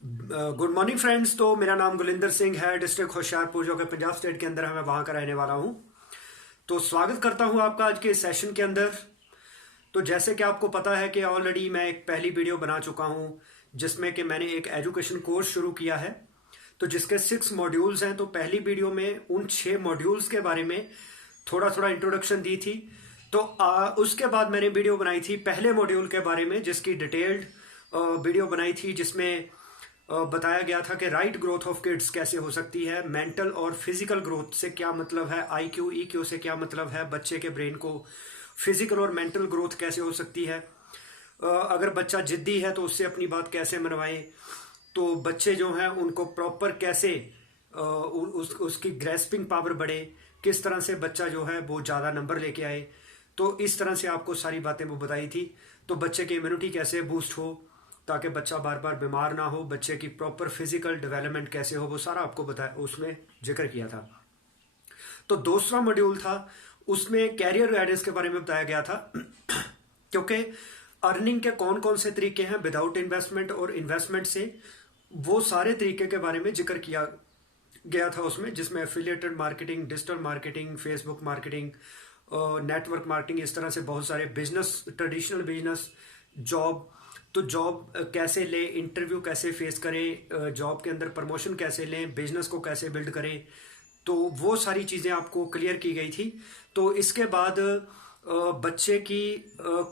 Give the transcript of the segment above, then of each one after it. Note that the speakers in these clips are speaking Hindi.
Good morning friends. तो मेरा नाम गुलिंदर सिंह है, डिस्ट्रिक्ट होशियारपुर जो कि पंजाब स्टेट के अंदर है, मैं वहाँ का रहने वाला हूँ। तो स्वागत करता हूँ आपका आज के इस सेशन के अंदर। तो जैसे कि आपको पता है कि ऑलरेडी मैं एक पहली वीडियो बना चुका हूँ जिसमें कि मैंने एक एजुकेशन कोर्स शुरू किया है, तो जिसके 6 मॉड्यूल्स हैं। तो पहली वीडियो में उन 6 मॉड्यूल्स के बारे में थोड़ा थोड़ा इंट्रोडक्शन दी थी। तो उसके बाद मैंने वीडियो बनाई थी पहले मॉड्यूल के बारे में, जिसकी डिटेल्ड वीडियो बनाई थी, जिसमें बताया गया था कि राइट ग्रोथ ऑफ किड्स कैसे हो सकती है, मेंटल और फिजिकल ग्रोथ से क्या मतलब है, IQ EQ से क्या मतलब है, बच्चे के ब्रेन को फिजिकल और मेंटल ग्रोथ कैसे हो सकती है, अगर बच्चा जिद्दी है तो उससे अपनी बात कैसे मनवाएं, तो बच्चे जो हैं उनको प्रॉपर कैसे उसकी ग्रेस्पिंग पावर बढ़े, किस तरह से बच्चा जो है वो ज़्यादा नंबर लेके आए। तो इस तरह से आपको सारी बातें वो बताई थी। तो बच्चे की इम्यूनिटी कैसे बूस्ट हो ताकि बच्चा बार बार बीमार ना हो, बच्चे की प्रॉपर फिजिकल डेवलपमेंट कैसे हो, वो सारा आपको बताया, उसमें जिक्र किया था। तो दूसरा मॉड्यूल था, उसमें कैरियर गाइडेंस के बारे में बताया गया था क्योंकि अर्निंग के कौन कौन से तरीके हैं विदाउट इन्वेस्टमेंट और इन्वेस्टमेंट से, वो सारे तरीके के बारे में जिक्र किया गया था उसमें, जिसमें affiliated marketing, digital marketing, Facebook marketing, network marketing, इस तरह से बहुत सारे बिजनेस, ट्रेडिशनल बिजनेस, जॉब। तो जॉब कैसे लें, इंटरव्यू कैसे फेस करें, जॉब के अंदर प्रमोशन कैसे लें, बिजनेस को कैसे बिल्ड करें, तो वो सारी चीज़ें आपको क्लियर की गई थी। तो इसके बाद बच्चे की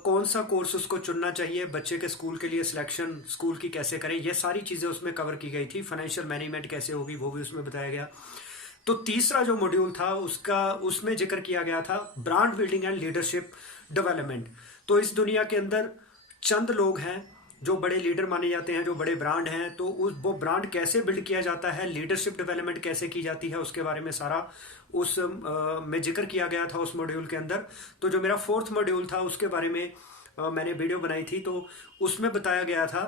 कौन सा कोर्स उसको चुनना चाहिए, बच्चे के स्कूल के लिए सिलेक्शन स्कूल की कैसे करें, ये सारी चीज़ें उसमें कवर की गई थी। फाइनेंशियल मैनेजमेंट कैसे होगी वो भी उसमें बताया गया। तो तीसरा जो मॉड्यूल था उसका, उसमें जिक्र किया गया था brand building and leadership development. तो इस दुनिया के अंदर चंद लोग हैं जो बड़े लीडर माने जाते हैं, जो बड़े ब्रांड हैं, तो उस वो ब्रांड कैसे बिल्ड किया जाता है, लीडरशिप डेवलपमेंट कैसे की जाती है, उसके बारे में सारा उस में जिक्र किया गया था उस मॉड्यूल के अंदर। तो जो मेरा फोर्थ मॉड्यूल था उसके बारे में मैंने वीडियो बनाई थी। तो उसमें बताया गया था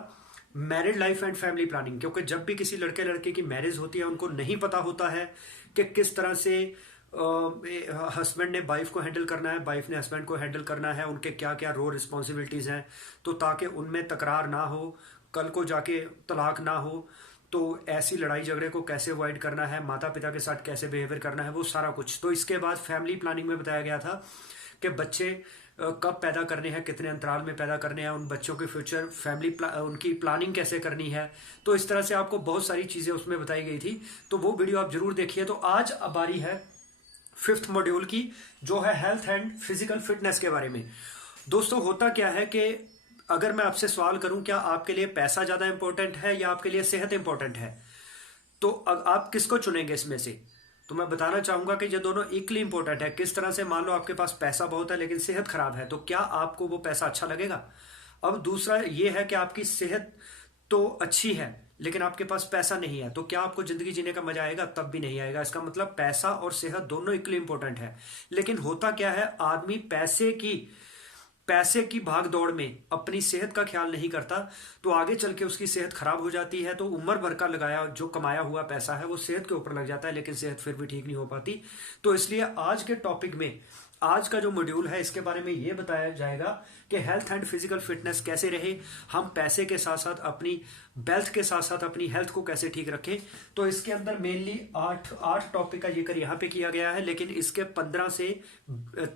married life and family planning, क्योंकि जब भी किसी लड़के लड़के की मैरिज होती है उनको नहीं पता होता है कि किस तरह से हस्बैंड ने वाइफ को हैंडल करना है, वाइफ ने हस्बैंड को हैंडल करना है, उनके क्या क्या रोल रिस्पॉन्सिबिलिटीज़ हैं, तो ताकि उनमें तकरार ना हो, कल को जाके तलाक ना हो। तो ऐसी लड़ाई झगड़े को कैसे अवॉइड करना है, माता पिता के साथ कैसे बिहेवियर करना है, वो सारा कुछ। तो इसके बाद फैमिली प्लानिंग में बताया गया था कि बच्चे कब पैदा करने हैं, कितने अंतराल में पैदा करने हैं, उन बच्चों के फ्यूचर फैमिली उनकी प्लानिंग कैसे करनी है। तो इस तरह से आपको बहुत सारी चीज़ें उसमें बताई गई थी। तो वो वीडियो आप जरूर देखिए। तो आज बारी है फिफ्थ मॉड्यूल की, जो है हेल्थ एंड फिजिकल फिटनेस के बारे में। दोस्तों होता क्या है कि अगर मैं आपसे सवाल करूं, क्या आपके लिए पैसा ज़्यादा इंपॉर्टेंट है या आपके लिए सेहत इंपॉर्टेंट है, तो आप किसको चुनेंगे इसमें से? तो मैं बताना चाहूंगा कि ये दोनों इक्वली इंपॉर्टेंट है। किस तरह से, मान लो आपके पास पैसा बहुत है लेकिन सेहत खराब है, तो क्या आपको वो पैसा अच्छा लगेगा? अब दूसरा ये है कि आपकी सेहत तो अच्छी है लेकिन आपके पास पैसा नहीं है, तो क्या आपको जिंदगी जीने का मजा आएगा? तब भी नहीं आएगा। इसका मतलब पैसा और सेहत दोनों इक्वली इंपॉर्टेंट है। लेकिन होता क्या है, आदमी पैसे की भाग दौड़ में अपनी सेहत का ख्याल नहीं करता, तो आगे चल के उसकी सेहत खराब हो जाती है। तो उम्र भर का लगाया जो कमाया हुआ पैसा है वो सेहत के ऊपर लग जाता है, लेकिन सेहत फिर भी ठीक नहीं हो पाती। तो इसलिए आज के टॉपिक में, आज का जो मॉड्यूल है इसके बारे में ये बताया जाएगा कि हेल्थ एंड फिजिकल फिटनेस कैसे रहे, हम पैसे के साथ साथ अपनी वेल्थ के साथ साथ अपनी हेल्थ को कैसे ठीक रखें। तो इसके अंदर मेनली आठ आठ टॉपिक का जिक्र यहाँ पे किया गया है, लेकिन इसके 15 से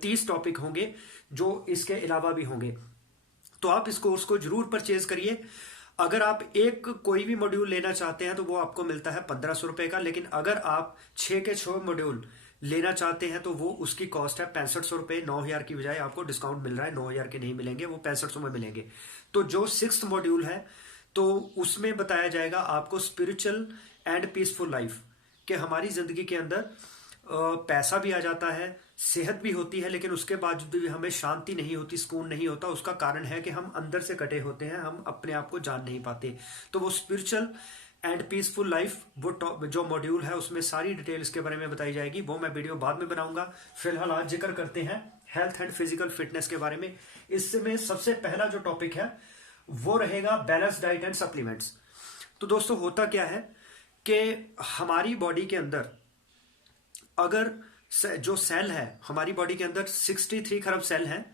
30 टॉपिक होंगे जो इसके अलावा भी होंगे। तो आप इस कोर्स को जरूर परचेज करिए। अगर आप एक कोई भी मॉड्यूल लेना चाहते हैं तो वो आपको मिलता है 1500 रुपए का, लेकिन अगर आप 6 के 6 मॉड्यूल लेना चाहते हैं तो वो उसकी कॉस्ट है 6500 रुपए। 9000 की बजाय आपको डिस्काउंट मिल रहा है, 9000 के नहीं मिलेंगे, वो 6500 में मिलेंगे। तो जो 6th मॉड्यूल है तो उसमें बताया जाएगा आपको स्पिरिचुअल एंड पीसफुल लाइफ, कि हमारी जिंदगी के अंदर पैसा भी आ जाता है, सेहत भी होती है, लेकिन उसके बावजूद भी हमें शांति नहीं होती, सुकून नहीं होता। उसका कारण है कि हम अंदर से कटे होते हैं, हम अपने आप को जान नहीं पाते। तो वो स्पिरिचुअल एंड पीसफुल लाइफ, वो जो मॉड्यूल है उसमें सारी डिटेल इसके बारे में बताई जाएगी। वो मैं वीडियो बाद में बनाऊंगा। फिलहाल आज जिक्र करते हैं हेल्थ एंड फिजिकल फिटनेस के बारे में। इसमें सबसे पहला जो टॉपिक है वो रहेगा बैलेंस डाइट एंड सप्लीमेंट्स। तो दोस्तों होता क्या है कि हमारी बॉडी के अंदर अगर जो सेल है, हमारी बॉडी के अंदर 63 खरब सेल हैं,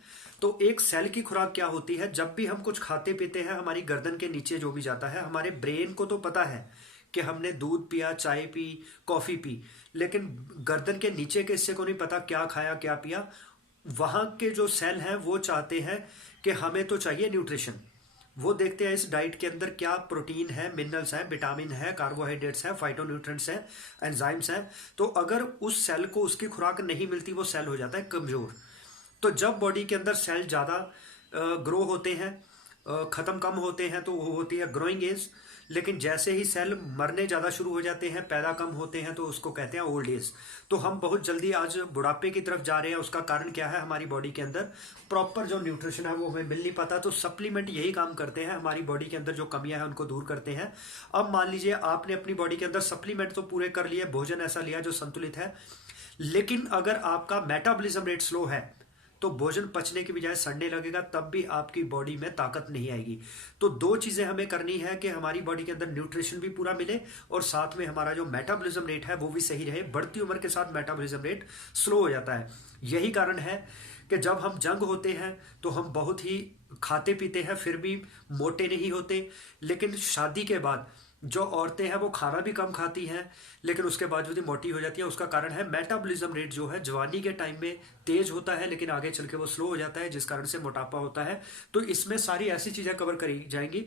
तो एक सेल की खुराक क्या होती है, जब भी हम कुछ खाते पीते हैं हमारी गर्दन के नीचे जो भी जाता है, हमारे ब्रेन को तो पता है कि हमने दूध पिया, चाय पी, कॉफी पी, लेकिन गर्दन के नीचे के हिस्से को नहीं पता क्या खाया क्या पिया। वहां के जो सेल हैं वो चाहते हैं कि हमें तो चाहिए न्यूट्रिशन। वो देखते हैं इस डाइट के अंदर क्या प्रोटीन है, मिनरल्स है, विटामिन है, कार्बोहाइड्रेट्स है, फाइटोन्यूट्रिएंट्स है, एंजाइम्स हैं। तो अगर उस सेल को उसकी खुराक नहीं मिलती, वो सेल हो जाता है कमजोर। तो जब बॉडी के अंदर सेल ज़्यादा ग्रो होते हैं, ख़त्म कम होते हैं, तो वो होती है ग्रोइंग एज। लेकिन जैसे ही सेल मरने ज़्यादा शुरू हो जाते हैं, पैदा कम होते हैं, तो उसको कहते हैं ओल्ड एज। तो हम बहुत जल्दी आज बुढ़ापे की तरफ जा रहे हैं। उसका कारण क्या है, हमारी बॉडी के अंदर प्रॉपर जो न्यूट्रिशन है वो हमें मिल नहीं पाता। तो सप्लीमेंट यही काम करते हैं, हमारी बॉडी के अंदर जो कमियां हैं उनको दूर करते हैं। अब मान लीजिए आपने अपनी बॉडी के अंदर सप्लीमेंट तो पूरे कर लिए, भोजन ऐसा लिया जो संतुलित है, लेकिन अगर आपका मेटाबॉलिज्म रेट स्लो है तो भोजन पचने की बजाय सड़ने लगेगा, तब भी आपकी बॉडी में ताकत नहीं आएगी। तो दो चीजें हमें करनी है कि हमारी बॉडी के अंदर न्यूट्रिशन भी पूरा मिले और साथ में हमारा जो मेटाबॉलिज्म रेट है वो भी सही रहे। बढ़ती उम्र के साथ मेटाबॉलिज्म रेट स्लो हो जाता है। यही कारण है कि जब हम जंग होते हैं तो हम बहुत ही खाते पीते हैं फिर भी मोटे नहीं होते, लेकिन शादी के बाद जो औरतें हैं वो खाना भी कम खाती हैं लेकिन उसके बावजूद ही मोटी हो जाती है। उसका कारण है मेटाबॉलिज्म रेट जो है जवानी के टाइम में तेज होता है, लेकिन आगे चल के वो स्लो हो जाता है, जिस कारण से मोटापा होता है। तो इसमें सारी ऐसी चीजें कवर करी जाएंगी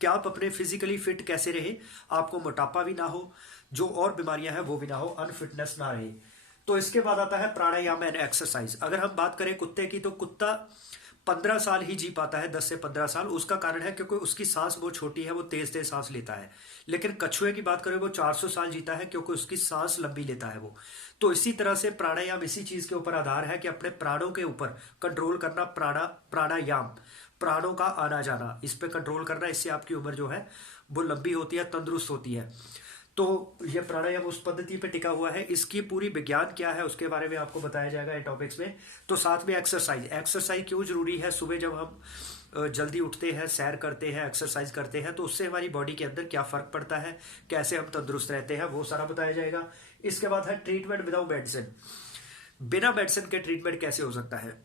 कि आप अपने फिजिकली फिट कैसे रहे, आपको मोटापा भी ना हो, जो और बीमारियां हैं वो भी ना हो, अनफिटनेस ना रहे। तो इसके बाद आता है प्राणायाम एंड एक्सरसाइज। अगर हम बात करें कुत्ते की, तो कुत्ता 15 साल ही जी पाता है, 10 से 15 साल। उसका कारण है क्योंकि उसकी सांस बहुत छोटी है, वो तेज तेज सांस लेता है। लेकिन कछुए की बात करें वो 400 साल जीता है क्योंकि उसकी सांस लंबी लेता है वो। तो इसी तरह से प्राणायाम इसी चीज के ऊपर आधार है कि अपने प्राणों के ऊपर कंट्रोल करना। प्राणायाम, प्राणों का आना जाना, इस पे कंट्रोल करना, इससे आपकी उम्र जो है वो लंबी होती है, तंदुरुस्त होती है। तो ये प्राणायाम उस पद्धति पे टिका हुआ है। इसकी पूरी विज्ञान क्या है उसके बारे में आपको बताया जाएगा इन टॉपिक्स में। तो साथ में एक्सरसाइज, एक्सरसाइज क्यों जरूरी है, सुबह जब हम जल्दी उठते हैं, सैर करते हैं, एक्सरसाइज करते हैं, तो उससे हमारी बॉडी के अंदर क्या फर्क पड़ता है, कैसे हम तंदुरुस्त रहते हैं, वो सारा बताया जाएगा। इसके बाद है ट्रीटमेंट विदाउट मेडिसिन। बिना मेडिसिन के ट्रीटमेंट कैसे हो सकता है।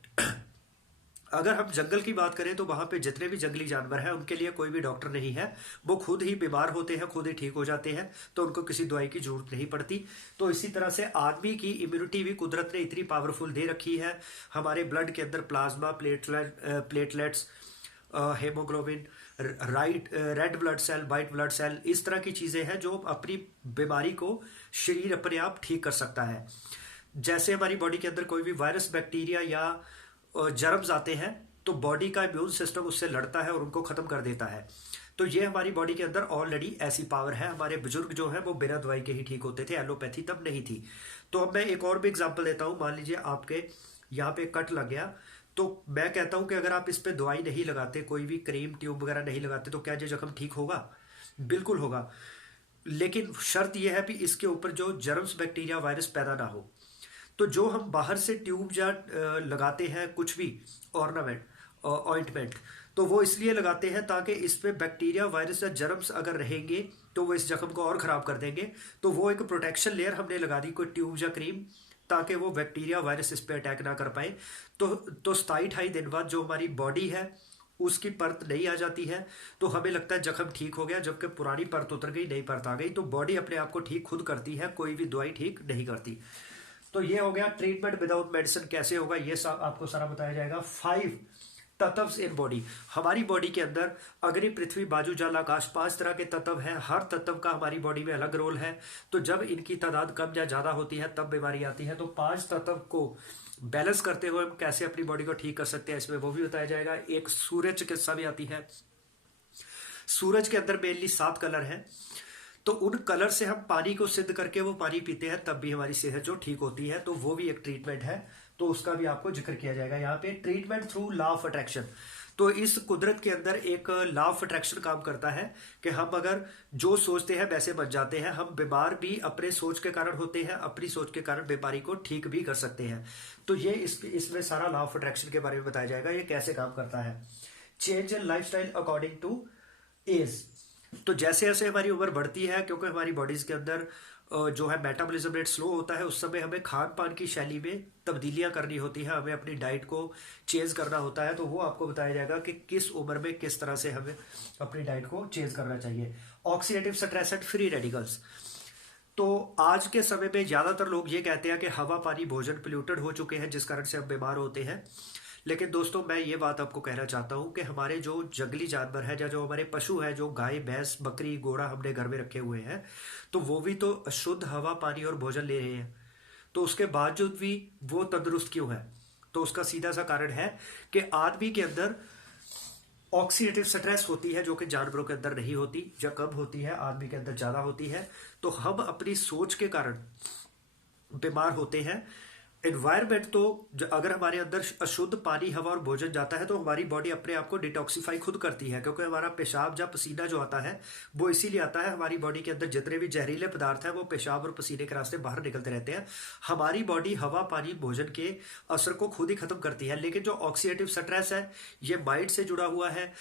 अगर हम जंगल की बात करें तो वहां पे जितने भी जंगली जानवर हैं उनके लिए कोई भी डॉक्टर नहीं है, वो खुद ही बीमार होते हैं, खुद ही ठीक हो जाते हैं, तो उनको किसी दवाई की जरूरत नहीं पड़ती। तो इसी तरह से आदमी की इम्यूनिटी भी कुदरत ने इतनी पावरफुल दे रखी है। हमारे ब्लड के अंदर plasma, platelets, haemoglobin, red blood cell, white blood cell, इस तरह की चीजें हैं जो अपनी बीमारी को शरीर अपने आप ठीक कर सकता है। जैसे हमारी बॉडी के अंदर कोई भी वायरस, बैक्टीरिया या जर्म्स आते हैं तो बॉडी का इम्यून सिस्टम उससे लड़ता है और उनको खत्म कर देता है। तो ये हमारी बॉडी के अंदर ऑलरेडी ऐसी पावर है। हमारे बुजुर्ग जो है वो बिना दवाई के ही ठीक होते थे, एलोपैथी तब नहीं थी। तो अब मैं एक और भी एग्जांपल देता हूँ। मान लीजिए आपके यहाँ पे कट लग गया, तो मैं कहता हूँ कि अगर आप इस पे दवाई नहीं लगाते, कोई भी क्रीम ट्यूब वगैरह नहीं लगाते, तो क्या ये जख्म ठीक होगा? बिल्कुल होगा, लेकिन शर्त यह है कि इसके ऊपर जो जर्म्स, बैक्टीरिया, वायरस पैदा ना हो। तो जो हम बाहर से ट्यूब या लगाते हैं कुछ भी ऑर्नामेंट, ऑइंटमेंट, तो वो इसलिए लगाते हैं ताकि इस पे बैक्टीरिया, वायरस या जर्म्स अगर रहेंगे तो वो इस जख्म को और खराब कर देंगे। तो वो एक प्रोटेक्शन लेयर हमने लगा दी, कोई ट्यूब या क्रीम, ताकि वो बैक्टीरिया, वायरस इस पे अटैक ना कर पाए। तो 27-28 दिन बाद जो हमारी बॉडी है उसकी परत नहीं आ जाती है, तो हमें लगता है जख्म ठीक हो गया, जबकि पुरानी परत उतर गई, नई परत आ गई। तो बॉडी अपने आप को ठीक खुद करती है, कोई भी दवाई ठीक नहीं करती। तो ये हो गया ट्रीटमेंट विदाउट मेडिसिन कैसे होगा, ये सब आपको सारा बताया जाएगा। 5 तत्व इन बॉडी। हमारी बॉडी के अंदर अग्नि, पृथ्वी, वायु, जल, आकाश, 5 तरह के तत्व हैं। हर तत्व का हमारी बॉडी में अलग रोल है। तो जब इनकी तादाद कम या ज्यादा होती है तब बीमारी आती है। तो 5 तत्व को बैलेंस करते हुए हम कैसे अपनी बॉडी को ठीक कर सकते हैं, इसमें वो भी बताया जाएगा। एक सूर्य चिकित्सा भी आती है। सूरज के अंदर मेनली 7 कलर हैं, तो उन कलर से हम पानी को सिद्ध करके वो पानी पीते हैं, तब भी हमारी सेहत जो ठीक होती है। तो वो भी एक ट्रीटमेंट है, तो उसका भी आपको जिक्र किया जाएगा यहाँ पे। Treatment through law of attraction. तो इस कुदरत के अंदर एक लॉ ऑफ अट्रैक्शन काम करता है कि हम अगर जो सोचते हैं वैसे बन जाते हैं। हम बीमार भी अपने सोच के कारण होते हैं, अपनी सोच के कारण बीमारी को ठीक भी कर सकते हैं। तो ये इसमें सारा लॉ ऑफ अट्रैक्शन के बारे में बताया जाएगा, ये कैसे काम करता है। Change in lifestyle according to age. तो जैसे जैसे हमारी उम्र बढ़ती है, क्योंकि हमारी बॉडीज के अंदर जो है मेटाबॉलिज्म रेट स्लो होता है, उस समय हमें खान पान की शैली में तब्दीलियां करनी होती है, हमें अपनी डाइट को चेंज करना होता है। तो वो आपको बताया जाएगा कि किस उम्र में किस तरह से हमें अपनी डाइट को चेंज करना चाहिए। Oxidative stress and free radicals. तो आज के समय में ज़्यादातर लोग ये कहते हैं कि हवा पानी भोजन पोल्यूटेड हो चुके हैं, जिस कारण से हम बीमार होते हैं। लेकिन दोस्तों, मैं ये बात आपको कहना चाहता हूँ कि हमारे जो जंगली जानवर है या जो हमारे पशु है, जो गाय भैंस बकरी घोड़ा हमने घर में रखे हुए हैं, तो वो भी तो शुद्ध हवा पानी और भोजन ले रहे हैं। तो उसके बावजूद भी वो तंदुरुस्त क्यों है? तो उसका सीधा सा कारण है कि आदमी के अंदर ऑक्सीडेटिव स्ट्रेस होती है, जो कि जानवरों के अंदर नहीं होती, या कम होती है, आदमी के अंदर ज़्यादा होती है। तो हम अपनी सोच के कारण बीमार होते हैं। एनवायरमेंट तो अगर हमारे अंदर अशुद्ध पानी हवा और भोजन जाता है तो हमारी बॉडी अपने आप को डिटॉक्सिफाई खुद करती है, क्योंकि हमारा पेशाब या पसीना जो आता है वो इसीलिए आता है, हमारी बॉडी के अंदर जितने भी जहरीले पदार्थ हैं वो पेशाब और पसीने के रास्ते बाहर निकलते रहते हैं। हमारी बॉडी हवा पानी भोजन के असर को खुद ही खत्म करती है। लेकिन जो ऑक्सीडेटिव स्ट्रेस है ये माइंड से जुड़ा हुआ है।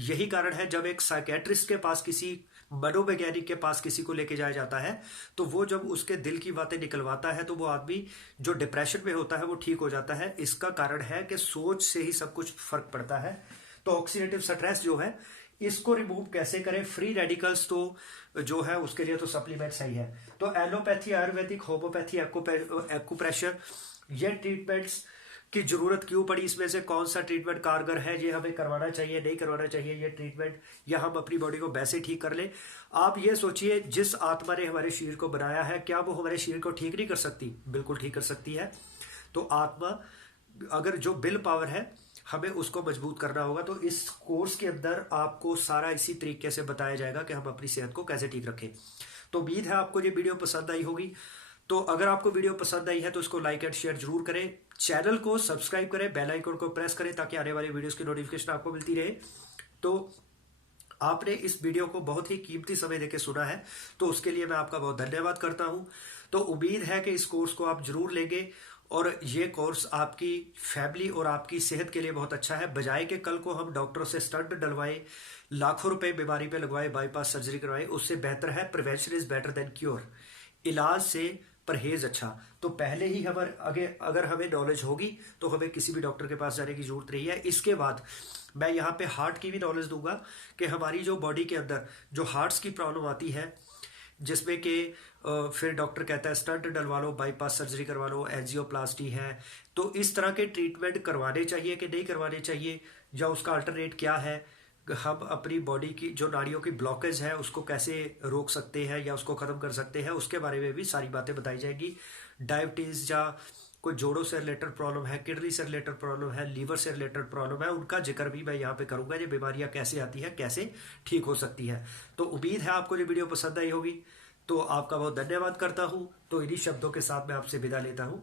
यही कारण है जब एक साइकेट्रिस्ट के पास, किसी मनोवैज्ञानिक के पास किसी को लेके जाया जाता है, तो वो जब उसके दिल की बातें निकलवाता है तो वो आदमी जो डिप्रेशन में होता है वो ठीक हो जाता है। इसका कारण है कि सोच से ही सब कुछ फर्क पड़ता है। तो ऑक्सीडेटिव स्ट्रेस जो है इसको रिमूव कैसे करें? फ्री रेडिकल्स तो जो है उसके लिए तो सप्लीमेंट सही है। तो एलोपैथी, आयुर्वेदिक, होम्योपैथी, एक्यूप्रेशर, ये ट्रीटमेंट्स की जरूरत क्यों पड़ी? इसमें से कौन सा ट्रीटमेंट कारगर है? ये हमें करवाना चाहिए, नहीं करवाना चाहिए ये ट्रीटमेंट, या हम अपनी बॉडी को वैसे ठीक कर ले? आप ये सोचिए, जिस आत्मा ने हमारे शरीर को बनाया है, क्या वो हमारे शरीर को ठीक नहीं कर सकती? बिल्कुल ठीक कर सकती है। तो आत्मा, अगर जो विल पावर है, हमें उसको मजबूत करना होगा। तो इस कोर्स के अंदर आपको सारा इसी तरीके से बताया जाएगा कि हम अपनी सेहत को कैसे ठीक रखें। तो उम्मीद है आपको ये वीडियो पसंद आई होगी। तो अगर आपको वीडियो पसंद आई है तो इसको लाइक एंड शेयर जरूर करें, चैनल को सब्सक्राइब करें, बेल आइकन को प्रेस करें ताकि आने वाली वीडियोस की नोटिफिकेशन आपको मिलती रहे। तो आपने इस वीडियो को बहुत ही कीमती समय देकर सुना है, तो उसके लिए मैं आपका बहुत धन्यवाद करता हूं। तो उम्मीद है कि इस कोर्स को आप जरूर लेंगे और ये कोर्स आपकी फैमिली और आपकी सेहत के लिए बहुत अच्छा है। बजाय के कल को हम डॉक्टरों से स्टंट डलवाए, लाखों रुपए बीमारी पे लगवाए, बाईपास सर्जरी करवाए, उससे बेहतर है prevention is better than cure. इलाज से परहेज अच्छा। तो पहले ही अगर हमें नॉलेज होगी तो हमें किसी भी डॉक्टर के पास जाने की जरूरत नहीं है। इसके बाद मैं यहाँ पे हार्ट की भी नॉलेज दूंगा कि हमारी जो बॉडी के अंदर जो हार्ट्स की प्रॉब्लम आती है, जिसमें कि फिर डॉक्टर कहता है स्टंट डलवा लो, बाईपास सर्जरी करवा लो, एंजियोप्लास्टी है, तो इस तरह के ट्रीटमेंट करवाने चाहिए कि नहीं करवाने चाहिए, या उसका अल्टरनेट क्या है? हम अपनी बॉडी की जो नाड़ियों की ब्लॉकेज है उसको कैसे रोक सकते हैं या उसको खत्म कर सकते हैं, उसके बारे में भी सारी बातें बताई जाएगी। डायबिटीज या कोई जोड़ों से रिलेटेड प्रॉब्लम है, किडनी से रिलेटेड प्रॉब्लम है, लीवर से रिलेटेड प्रॉब्लम है, उनका जिक्र भी मैं यहाँ पे करूंगा। ये बीमारियां कैसे आती है, कैसे ठीक हो सकती है। तो उम्मीद है आपको ये वीडियो पसंद आई होगी। तो आपका बहुत धन्यवाद करता हूँ। तो इन्हीं शब्दों के साथ मैं आपसे विदा लेता हूँ।